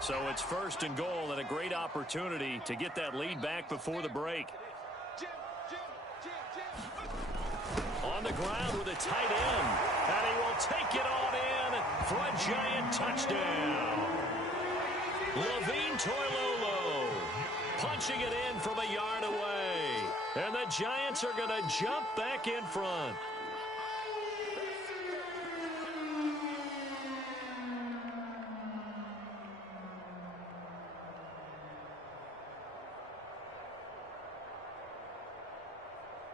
So it's 1st and goal and a great opportunity to get that lead back before the break. On the ground with a tight end. And he will take it on in for a giant touchdown. Levine Toilolo punching it in from a yard away. And the Giants are going to jump back in front.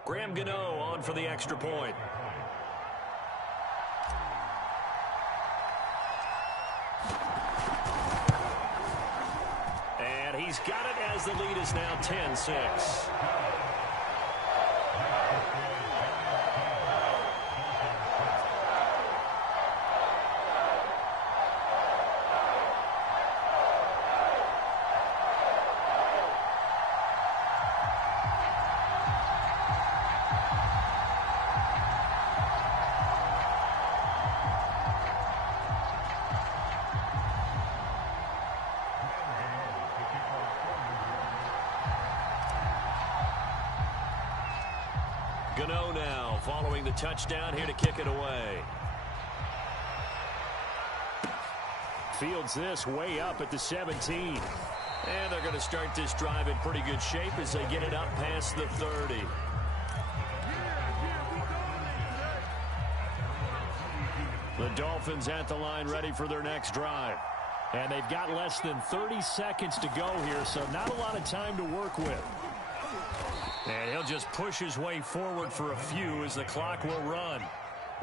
Graham Gano on for the extra point. And he's got it as the lead is now 10-6. Gano now following the touchdown here to kick it away. Fields this way up at the 17. And they're going to start this drive in pretty good shape as they get it up past the 30. The Dolphins at the line ready for their next drive. And they've got less than 30 seconds to go here, so not a lot of time to work with. And he'll just push his way forward for a few as the clock will run.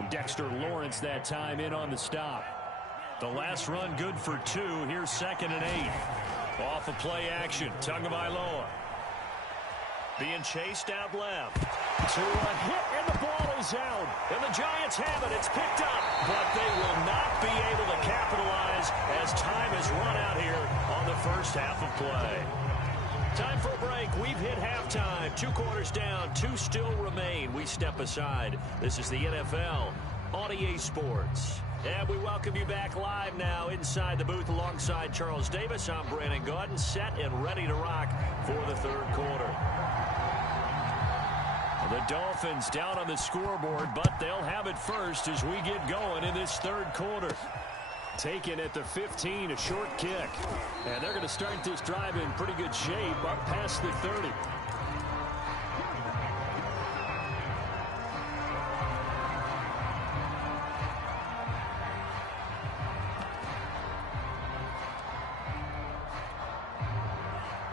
Dexter Lawrence that time in on the stop. The last run good for 2. Here's 2nd and 8. Off of play action. Tagovailoa being chased out left. To a hit, and the ball is out. And the Giants have it. It's picked up. But they will not be able to capitalize as time has run out here on the first half of play. Time for a break. We've hit halftime. 2 quarters down. 2 still remain. We step aside. This is the NFL on EA Sports. And we welcome you back live now inside the booth alongside Charles Davis. I'm Brandon Gaudin, set and ready to rock for the 3rd quarter. The Dolphins down on the scoreboard, but they'll have it first as we get going in this 3rd quarter. Taken at the 15, a short kick. And they're going to start this drive in pretty good shape up past the 30.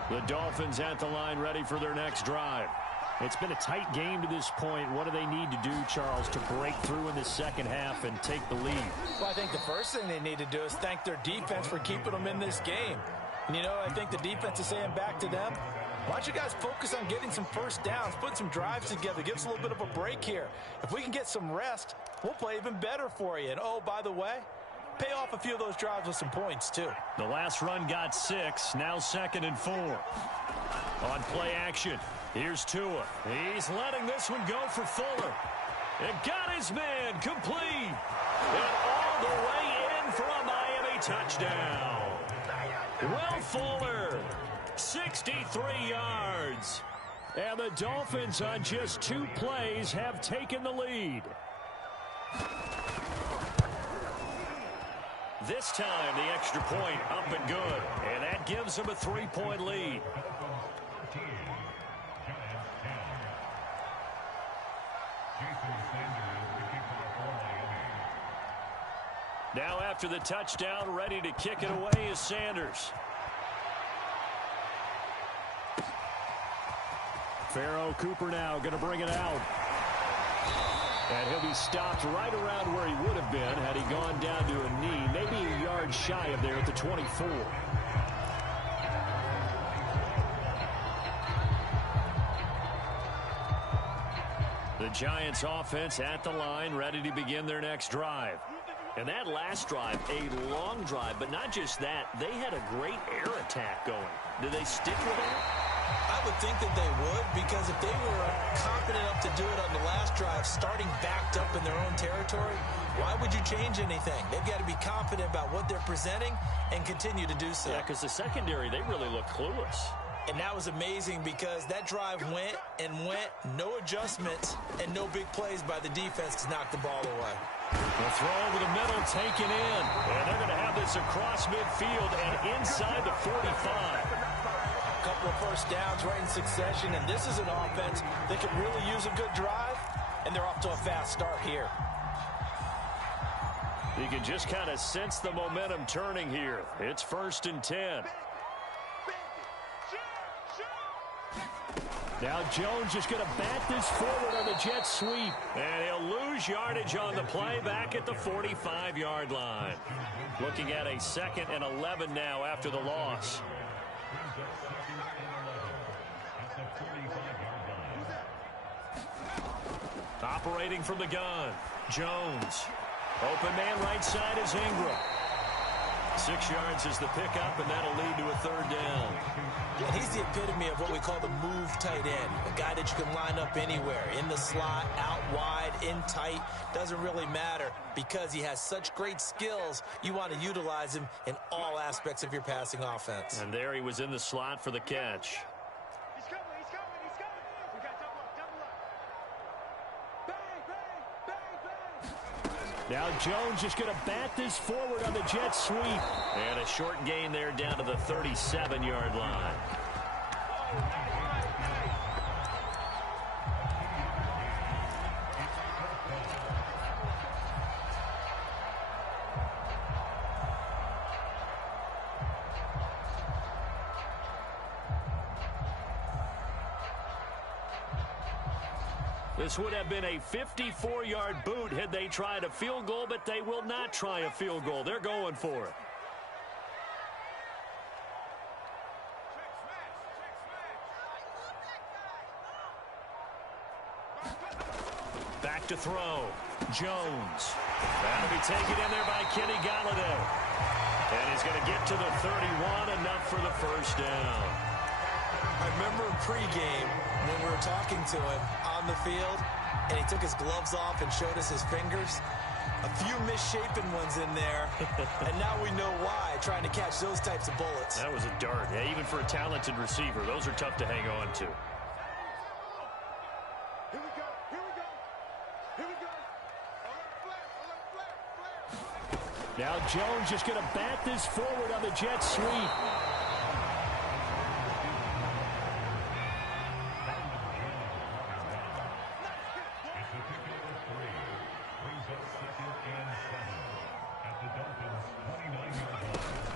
The Dolphins at the line ready for their next drive. It's been a tight game to this point. What do they need to do, Charles, to break through in the second half and take the lead? Well, I think the first thing they need to do is thank their defense for keeping them in this game. And, you know, I think the defense is saying back to them, why don't you guys focus on getting some first downs, put some drives together, give us a little bit of a break here. If we can get some rest, we'll play even better for you. And, oh, by the way, pay off a few of those drives with some points, too. The last run got 6, now 2nd and 4. On play action. Here's Tua. He's letting this one go for Fuller. And got his man complete. And all the way in for a Miami touchdown. Will Fuller, 63 yards. And the Dolphins on just 2 plays have taken the lead. This time the extra point up and good. And that gives them a 3-point lead. Now after the touchdown, ready to kick it away is Sanders. Pharaoh Cooper now going to bring it out. And he'll be stopped right around where he would have been had he gone down to a knee, maybe a yard shy of there at the 24. The Giants offense at the line, ready to begin their next drive. And that last drive, a long drive, but not just that, they had a great air attack going. Do they stick with that? I would think that they would, because if they were confident enough to do it on the last drive, starting backed up in their own territory, Why would you change anything? They've got to be confident about what they're presenting and continue to do so. Yeah, because the secondary, they really look clueless. And that was amazing because that drive went and went, no adjustments, and no big plays by the defense to knock the ball away. The throw over the middle taken in. And they're going to have this across midfield and inside the 45. A couple of first downs right in succession, and this is an offense that could really use a good drive, and they're off to a fast start here. You can just kind of sense the momentum turning here. It's 1st and 10. Now Jones is going to bat this forward on the jet sweep. And he'll lose yardage on the play back at the 45-yard line. Looking at a 2nd and 11 now after the loss. Operating from the gun, Jones. Open man right side is Ingram. 6 yards is the pickup, and that'll lead to a 3rd down. And he's the epitome of what we call the move tight end. A guy that you can line up anywhere, in the slot, out wide, in tight. Doesn't really matter because he has such great skills. You want to utilize him in all aspects of your passing offense. And there he was in the slot for the catch. He's coming. We got double up. Bang. Now Jones is going to bat this forward on the jet sweep. And a short gain there down to the 37-yard line. This would have been a 54-yard boot had they tried a field goal, but they will not try a field goal. They're going for it. Back to throw. Jones. That'll be taken in there by Kenny Golladay. And he's going to get to the 31, enough for the 1st down. I remember pregame when we were talking to him on the field, and he took his gloves off and showed us his fingers. A few misshapen ones in there, and now we know why, trying to catch those types of bullets. That was a dart. Yeah, even for a talented receiver, those are tough to hang on to. Here we go. Now Jones is going to bat this forward on the jet sweep.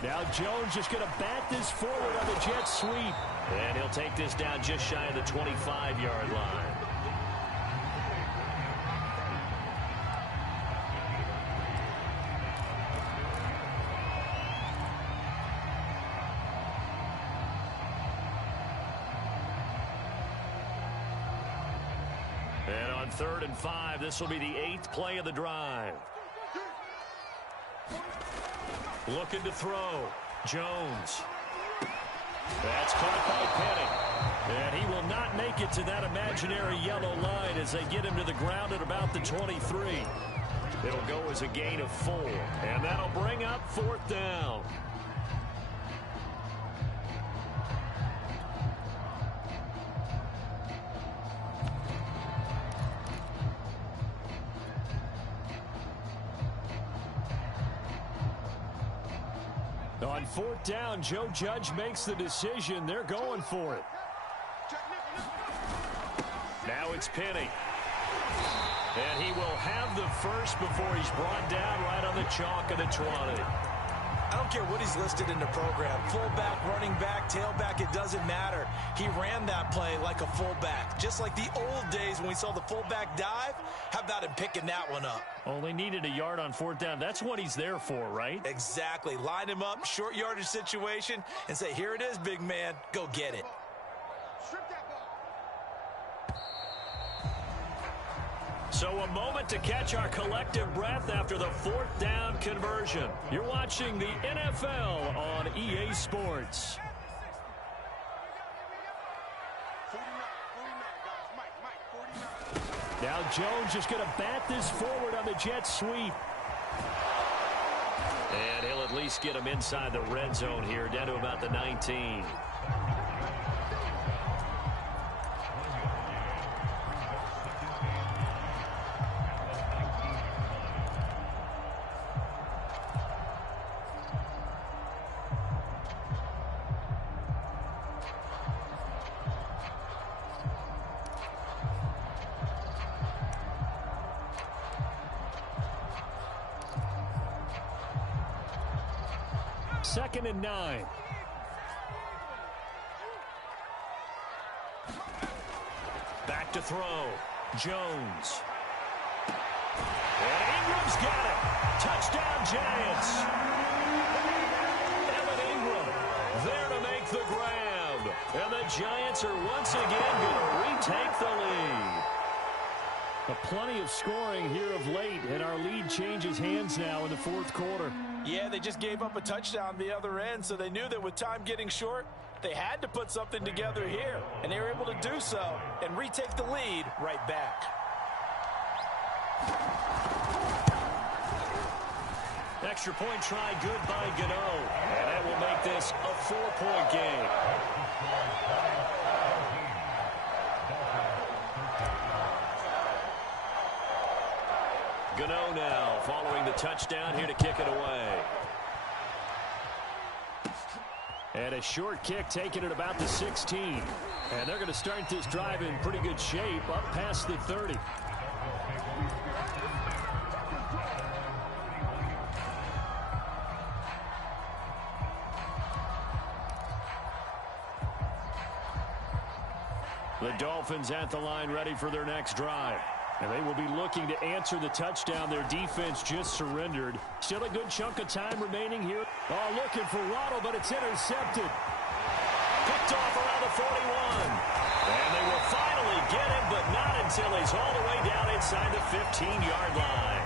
Now Jones is going to bat this forward on the jet sweep. And he'll take this down just shy of the 25-yard line. And on 3rd and 5, this will be the 8th play of the drive. Looking to throw. Jones. That's caught by Penny. And he will not make it to that imaginary yellow line as they get him to the ground at about the 23. It'll go as a gain of 4. And that'll bring up 4th down. On 4th down, Joe Judge makes the decision. They're going for it. Now it's Penny. And he will have the first before he's brought down right on the chalk of the 20. I don't care what he's listed in the program. Fullback, running back, tailback, it doesn't matter. He ran that play like a fullback. Just like the old days when we saw the fullback dive. How about him picking that one up? Only needed a yard on 4th down. That's what he's there for, right? Exactly. Line him up, short yardage situation, and say, here it is, big man. Go get it. Strip that ball. So a moment to catch our collective breath after the 4th down conversion. You're watching the NFL on EA Sports. 49, guys. Mike, 49. Now Jones is going to bat this forward on the jet sweep. And he'll at least get him inside the red zone here, down to about the 19. Second and 9. Back to throw. Jones. And Ingram's got it. Touchdown, Giants. Evan Ingram there to make the grab. And the Giants are once again going to retake the lead. Plenty of scoring here of late, and our lead changes hands now in the fourth quarter. Yeah, they just gave up a touchdown the other end, so they knew that with time getting short, they had to put something together here, and they were able to do so and retake the lead right back. Extra point try good by Gano, and that will make this a 4-point game. Gano now following the touchdown here to kick it away. And a short kick taken at about the 16. And they're going to start this drive in pretty good shape up past the 30. The Dolphins at the line ready for their next drive. And they will be looking to answer the touchdown their defense just surrendered. Still a good chunk of time remaining here. Oh, looking for Waddle, but it's intercepted. Picked off around the 41. And they will finally get him, but not until he's all the way down inside the 15-yard line.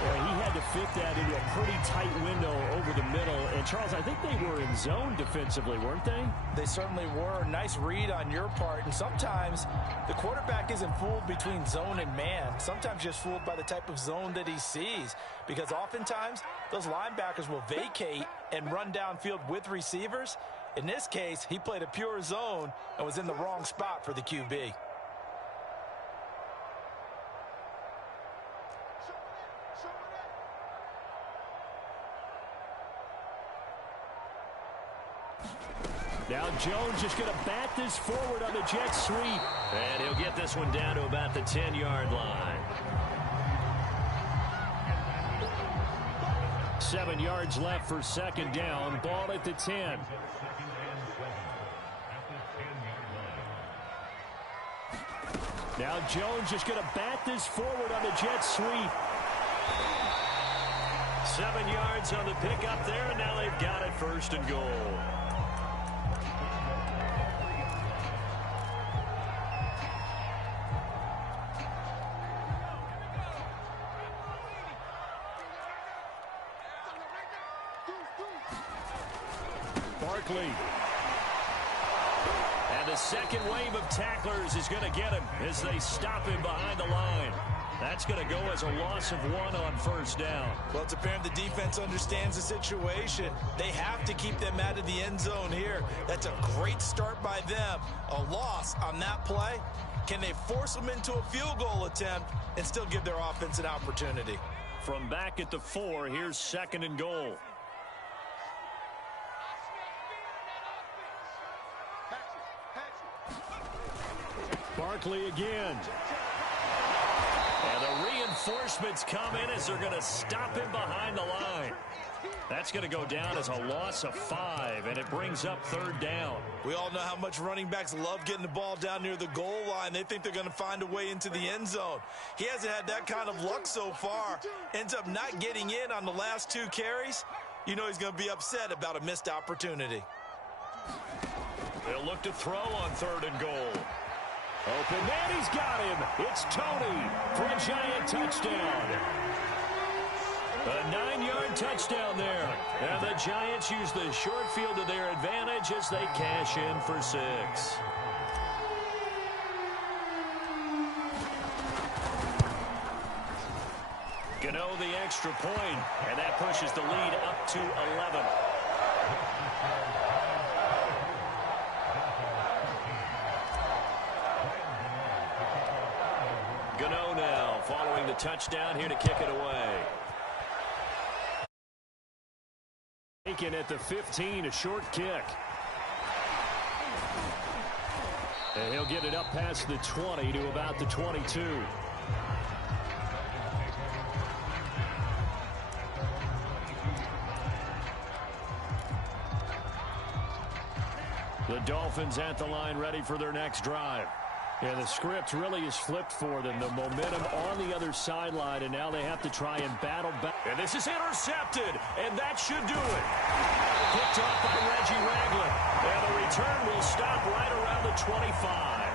Well, he had to fit that into a pretty tight window over the middle. And, Charles, I think they were in zone defensively, weren't they? They certainly were. Nice read on your part. And sometimes the quarterback isn't fooled between zone and man. Sometimes just fooled by the type of zone that he sees. Because oftentimes those linebackers will vacate and run downfield with receivers. In this case, he played a pure zone and was in the wrong spot for the QB. Now Jones just going to bat this forward on the jet sweep. And he'll get this one down to about the 10-yard line. 7 yards left for second down. Ball at the 10. Now Jones just going to bat this forward on the jet sweep. 7 yards on the pickup there, and now they've got it first and goal. Barkley. And the second wave of tacklers is going to get him as they stop him behind the line. That's going to go as a loss of 1 on first down. Well, it's apparent the defense understands the situation. They have to keep them out of the end zone here. That's a great start by them. A loss on that play. Can they force them into a field goal attempt and still give their offense an opportunity? From back at the 4, here's second and goal. Barkley again. And the reinforcements come in as they're going to stop him behind the line. That's going to go down as a loss of 5, and it brings up third down. We all know how much running backs love getting the ball down near the goal line. They think they're going to find a way into the end zone. He hasn't had that kind of luck so far. Ends up not getting in on the last 2 carries. You know he's going to be upset about a missed opportunity. They'll look to throw on third and goal. Open man, he's got him. It's Tony for a Giant touchdown. A 9-yard touchdown there. And the Giants use the short field to their advantage as they cash in for 6. Gano the extra point, and that pushes the lead up to 11. Gano now following the touchdown here to kick it away. Taken at the 15, a short kick. And he'll get it up past the 20 to about the 22. The Dolphins at the line ready for their next drive. And the script really is flipped for them. The momentum on the other sideline, and now they have to try and battle back. And this is intercepted, and that should do it. Picked off by Reggie Ragland. And the return will stop right around the 25.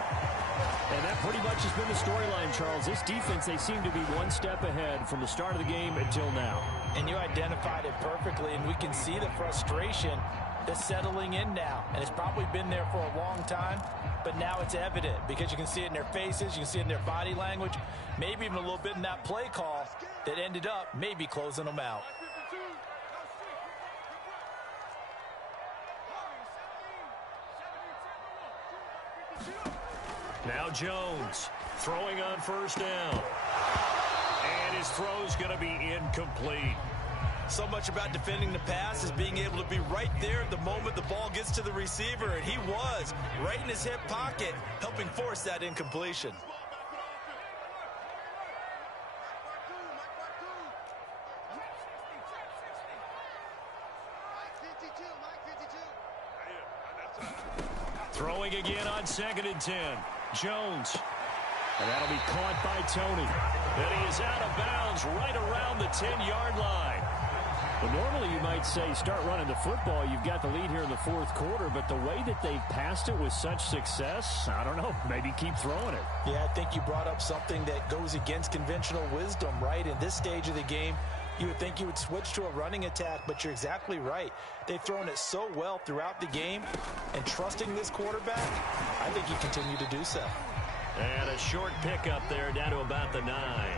And that pretty much has been the storyline, Charles. This defense, they seem to be one step ahead from the start of the game until now. And you identified it perfectly, and we can see the frustration that's settling in now. And it's probably been there for a long time, but now it's evident because you can see it in their faces, you can see it in their body language, maybe even a little bit in that play call that ended up maybe closing them out. Now Jones throwing on first down. And his throw's going to be incomplete. So much about defending the pass is being able to be right there at the moment the ball gets to the receiver, and he was right in his hip pocket, helping force that incompletion. Throwing again on 2nd and 10. Jones. And that'll be caught by Tony. And he is out of bounds right around the 10-yard line. Well, normally you might say start running the football. You've got the lead here in the fourth quarter, but the way that they've passed it with such success, I don't know, maybe keep throwing it. Yeah, I think you brought up something that goes against conventional wisdom, right? In this stage of the game, you would think you would switch to a running attack, but you're exactly right. They've thrown it so well throughout the game, and trusting this quarterback, I think you continue to do so. And a short pickup there down to about the 9.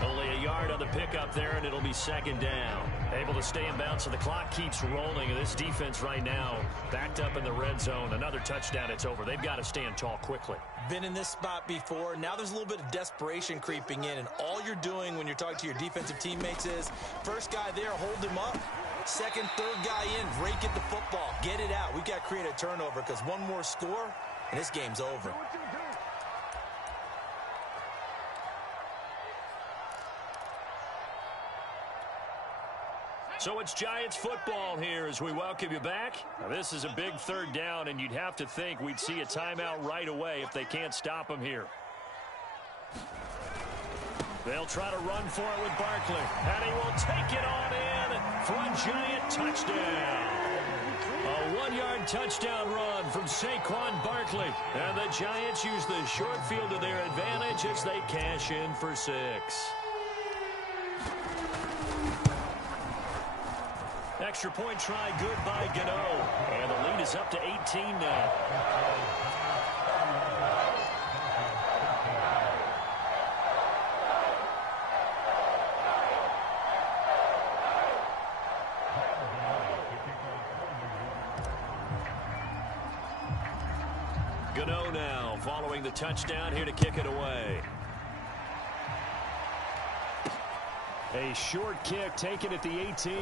Only a yard on the pickup there, and it'll be 2nd down. Able to stay in bounds, so the clock keeps rolling. And this defense right now backed up in the red zone. Another touchdown, it's over. They've got to stand tall quickly. Been in this spot before. Now there's a little bit of desperation creeping in, and all you're doing when you're talking to your defensive teammates is first guy there, hold him up. Second, third guy in, rake at the football. Get it out. We've got to create a turnover because one more score, and this game's over. So it's Giants football here as we welcome you back. Now this is a big 3rd down, and you'd have to think we'd see a timeout right away if they can't stop them here. They'll try to run for it with Barkley, and he will take it on in for a Giant touchdown. A 1-yard touchdown run from Saquon Barkley, and the Giants use the short field to their advantage as they cash in for 6. Extra point try good by Gano. And the lead is up to 18 now. Gano now following the touchdown here to kick it away. A short kick taken at the 18.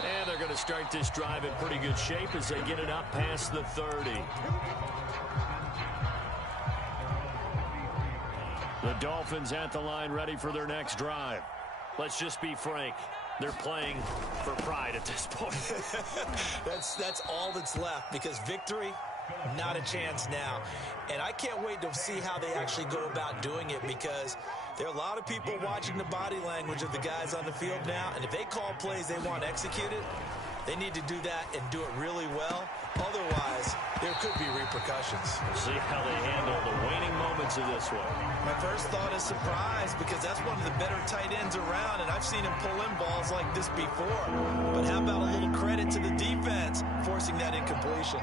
And they're going to start this drive in pretty good shape as they get it up past the 30. The Dolphins at the line ready for their next drive. Let's just be frank. They're playing for pride at this point. That's all that's left because victory, not a chance now. And I can't wait to see how they actually go about doing it because there are a lot of people watching the body language of the guys on the field now, and if they call plays they want executed, they need to do that and do it really well. Otherwise, there could be repercussions. We'll see how they handle the waning moments of this one. My first thought is surprise because that's one of the better tight ends around, and I've seen him pull in balls like this before. But how about a little credit to the defense forcing that incompletion?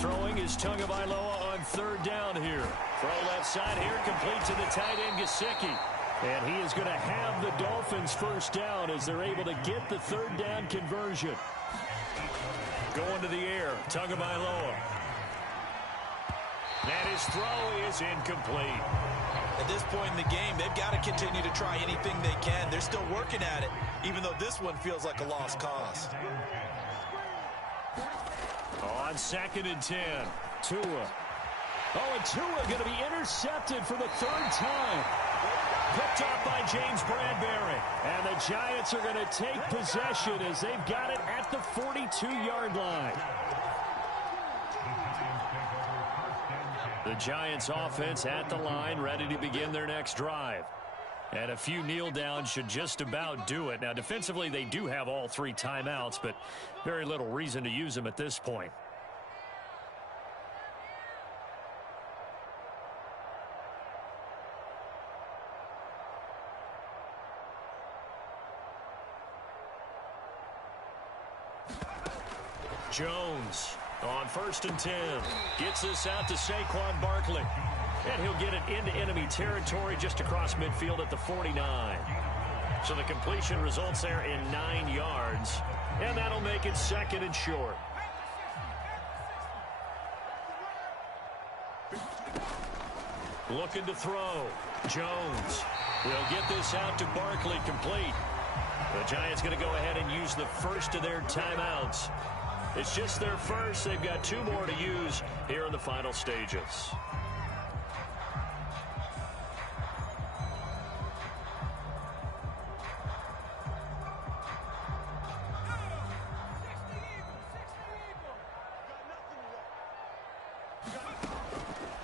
Throwing is Tagovailoa on 3rd down here. Throw left side here, complete to the tight end, Gesicki. And he is going to have the Dolphins first down as they're able to get the third down conversion. Going to the air, Tagovailoa. And his throw is incomplete. At this point in the game, they've got to continue to try anything they can. They're still working at it, even though this one feels like a lost cause. On 2nd and 10, Tua. Oh, and Tua going to be intercepted for the third time. Picked off by James Bradbury. And the Giants are going to take possession as they've got it at the 42-yard line. The Giants offense at the line, ready to begin their next drive. And a few kneel downs should just about do it. Now, defensively, they do have all 3 timeouts, but very little reason to use them at this point. Jones on 1st and 10. Gets this out to Saquon Barkley. And he'll get it into enemy territory just across midfield at the 49. So the completion results there in 9 yards. And that'll make it 2nd and short. Looking to throw. Jones will get this out to Barkley, complete. The Giants going to go ahead and use the first of their timeouts. It's just their first. They've got 2 more to use here in the final stages.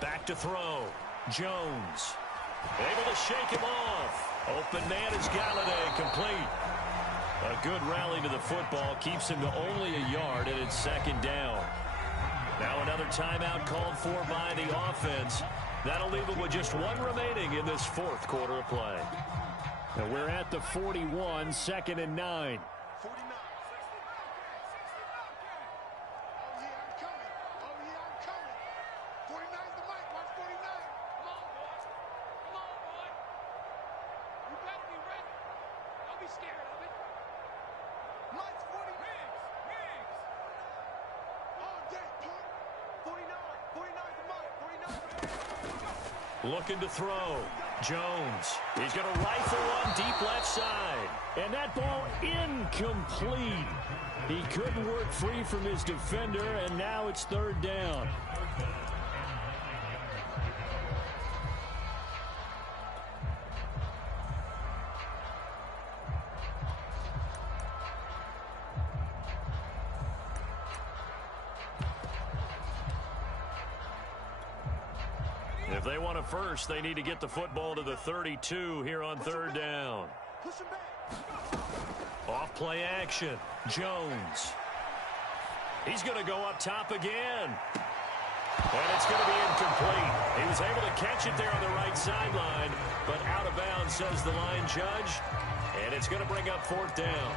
Back to throw. Jones able to shake him off. Open man is Galladay, complete. A good rally to the football keeps him to only a yard, and it's 2nd down. Now another timeout called for by the offense. That'll leave them with just 1 remaining in this 4th quarter of play. Now we're at the 41, 2nd and 9. 49. Oh, yeah, I'm coming. Oh, yeah, I'm coming. 49's the mic. Watch 49. Come on, boy. Come on, boy. You better be ready. Don't be scared of it. Mike's 40. Riggs. All day, punk. 49. 49's the mic. 49's the mic. Looking to throw. Jones. He's going to rifle one deep left side. And that ball incomplete. He couldn't work free from his defender, and now it's 3rd down. If they want a first, they need to get the football to the 32 here on 3rd down. Push him back. Off play action. Jones. He's going to go up top again. And it's going to be incomplete. He was able to catch it there on the right sideline, but out of bounds, says the line judge. And it's going to bring up 4th down.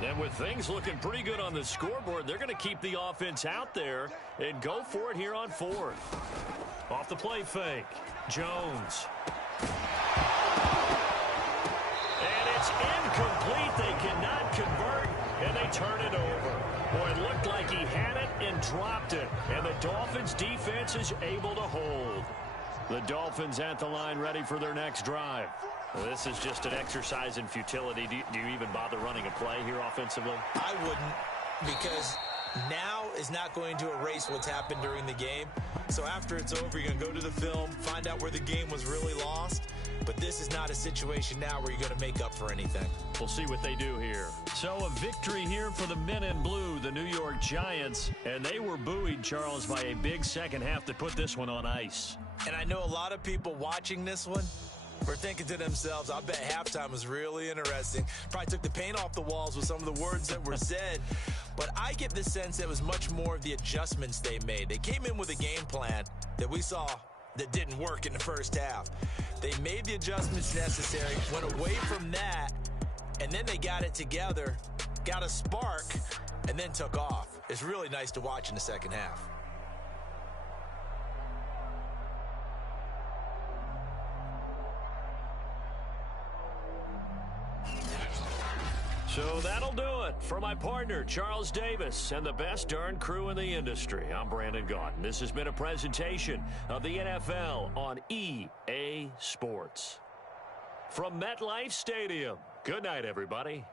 And with things looking pretty good on the scoreboard, they're going to keep the offense out there and go for it here on 4th. Off the play fake. Jones. And it's incomplete. They cannot convert, and they turn it over. Boy, it looked like he had it and dropped it. And the Dolphins defense is able to hold. The Dolphins at the line ready for their next drive. Well, this is just an exercise in futility. Do you even bother running a play here offensively? I wouldn't, because now is not going to erase what's happened during the game. So after it's over, you're going to go to the film, find out where the game was really lost. But this is not a situation now where you're going to make up for anything. We'll see what they do here. So a victory here for the men in blue, the New York Giants. And they were buoyed, Charles, by a big second half that put this one on ice. And I know a lot of people watching this one were thinking to themselves, I bet halftime was really interesting. Probably took the paint off the walls with some of the words that were said. but I get the sense it was much more of the adjustments they made. They came in with a game plan that we saw that didn't work in the first half. They made the adjustments necessary, went away from that, and then they got it together, got a spark, and then took off. It's really nice to watch in the second half. So that'll do it for my partner, Charles Davis, and the best darn crew in the industry. I'm Brandon Gaudin. This has been a presentation of the NFL on EA Sports. From MetLife Stadium, good night, everybody.